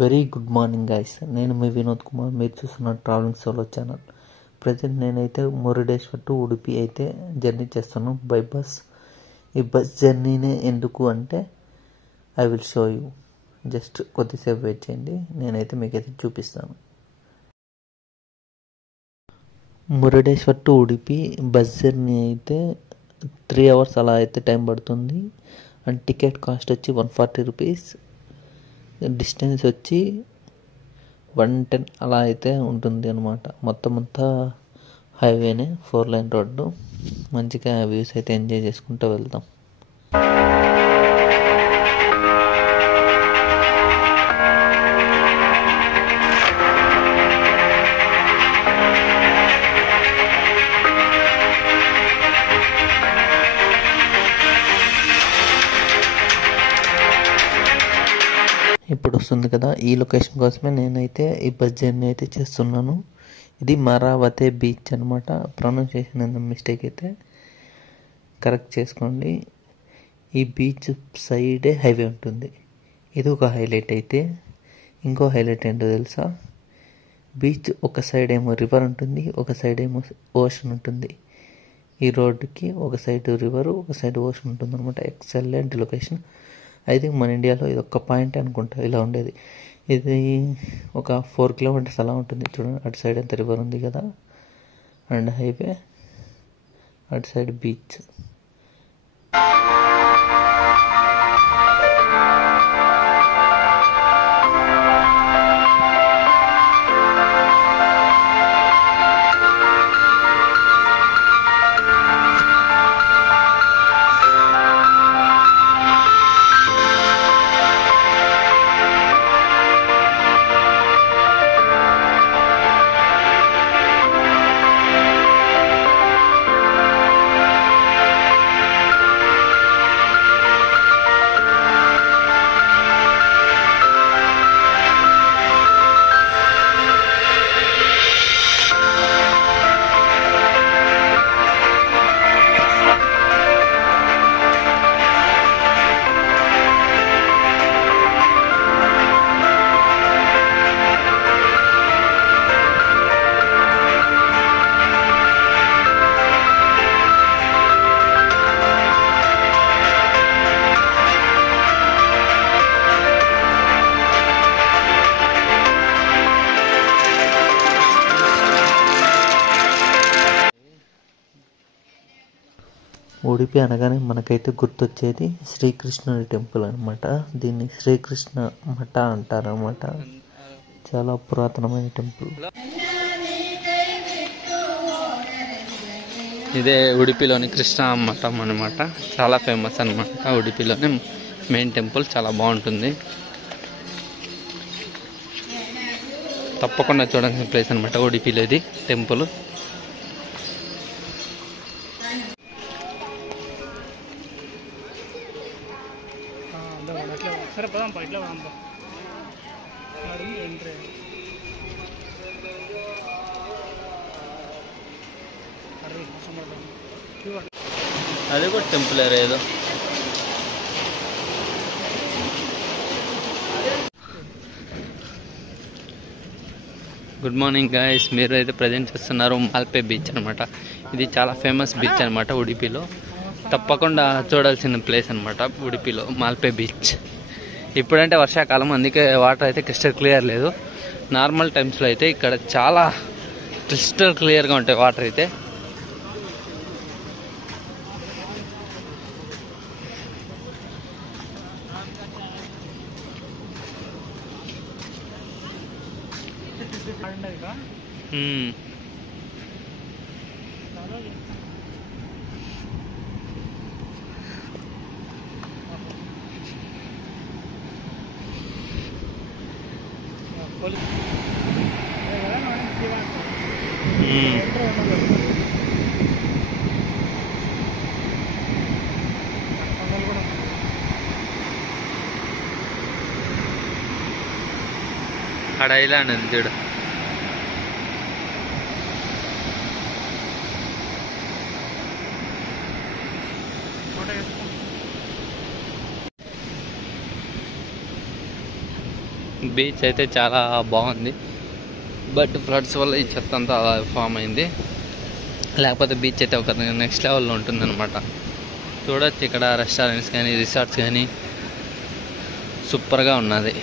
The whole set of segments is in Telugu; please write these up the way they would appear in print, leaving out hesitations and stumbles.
Very good morning guys. నేను మీ వినోద్ కుమార్. మీరు చూస్తున్న ట్రావెలింగ్ సోలో ఛానల్. ప్రజెంట్ నేనైతే మురుడేశ్వర్ టు ఉడిపి అయితే జర్నీ చేస్తాను బై బస్. ఈ బస్ జర్నీనే ఎందుకు అంటే I will show you. Just కొద్దిసేపు వెయిట్ చేయండి, నేనైతే మీకైతే చూపిస్తాను. Murudeshwar to Udupi bus journey అయితే 3 hours అలా అయితే టైం పడుతుంది. అండ్ టికెట్ కాస్ట్ వచ్చి 140 రూపీస్. డిస్టెన్స్ వచ్చి 110 అలా అయితే ఉంటుంది అనమాట. మొత్తం అంతా హైవేనే, 4 lane రోడ్డు. మంచిగా వ్యూస్ అయితే ఎంజాయ్ చేసుకుంటూ వెళ్తాం. ఇప్పుడు వస్తుంది కదా, ఈ లొకేషన్ కోసమే నేనైతే ఈ బస్ జర్నీ అయితే చేస్తున్నాను. ఇది మరావతే బీచ్ అనమాట. ప్రొనౌన్సియేషన్ ఏదైనా మిస్టేక్ అయితే కరెక్ట్ చేసుకోండి. ఈ బీచ్ సైడే హైవే ఉంటుంది. ఇది ఒక హైలైట్. అయితే ఇంకో హైలైట్ ఏంటో తెలుసా? బీచ్ ఒక సైడ్ ఏమో రివర్ ఉంటుంది, ఒక సైడ్ ఏమో ఓషన్ ఉంటుంది. ఈ రోడ్డుకి ఒక సైడ్ రివర్, ఒక సైడ్ ఓషన్ ఉంటుంది అనమాట. Excellent location. ఐ థింక్ మన ఇండియాలో ఇది ఒక్క పాయింట్ అనుకుంటా ఇలా ఉండేది. ఇది ఒక 4 kilometers అలా ఉంటుంది. చూడండి, అటు సైడ్ అంత రివర్ ఉంది కదా, అండ్ హైవే, అటు సైడ్ బీచ్. ఉడిపి అనగానే మనకైతే గుర్తొచ్చేది శ్రీకృష్ణుడి టెంపుల్ అనమాట. దీన్ని శ్రీకృష్ణ మఠ అంటారనమాట. చాలా పురాతనమైన టెంపుల్. ఇదే ఉడిపిలోని కృష్ణ మఠం అనమాట. చాలా ఫేమస్ అనమాట. ఉడిపిలోని మెయిన్ టెంపుల్ చాలా బాగుంటుంది. తప్పకుండా చూడాల్సిన ప్లేస్ అనమాట ఉడిపిలో ఇది టెంపుల్. సరే పదాం ఇట్లా పదాం. అది కూడా టెంపుల్ ఏదో. Good morning guys. మీరు అయితే ప్రజెంట్ చేస్తున్నారు మాల్పే బీచ్ అనమాట. ఇది చాలా ఫేమస్ బీచ్ అనమాట ఉడిపిలో. తప్పకుండా చూడాల్సిన ప్లేస్ అనమాట ఉడిపిలో మాల్పే బీచ్. ఇప్పుడంటే వర్షాకాలం, అందుకే వాటర్ అయితే క్రిస్టల్ క్లియర్ లేదు. నార్మల్ టైమ్స్లో అయితే ఇక్కడ చాలా క్రిస్టల్ క్లియర్గా ఉంటాయి వాటర్ అయితే. అక్కడ ఐలాండ్ ఉంది చూడు. బీచ్ అయితే చాలా బాగుంది. బట్ ఫ్లడ్స్ వల్ల ఈ చెత్త అంతా అలా ఫామ్ అయింది. లేకపోతే బీచ్ అయితే ఒక నెక్స్ట్ లెవెల్లో ఉంటుందన్నమాట. చూడొచ్చు ఇక్కడ రెస్టారెంట్స్ కానీ రిసార్ట్స్ కానీ సూపర్గా ఉన్నది.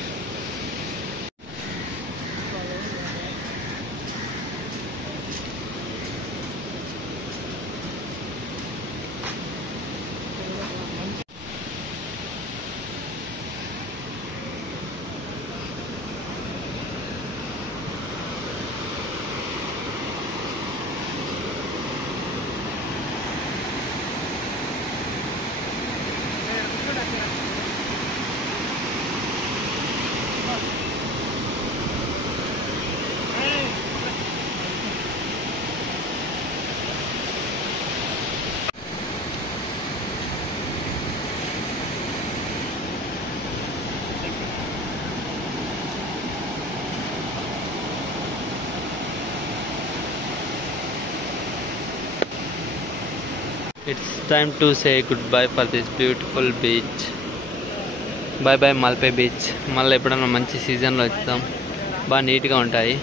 It's time to say goodbye for this beautiful beach. Bye bye Malpe beach. మళ్ళీ ఎప్పుడన్నా మంచి సీజన్లో వచ్చాం. బాగా నీట్గా ఉంటాయి.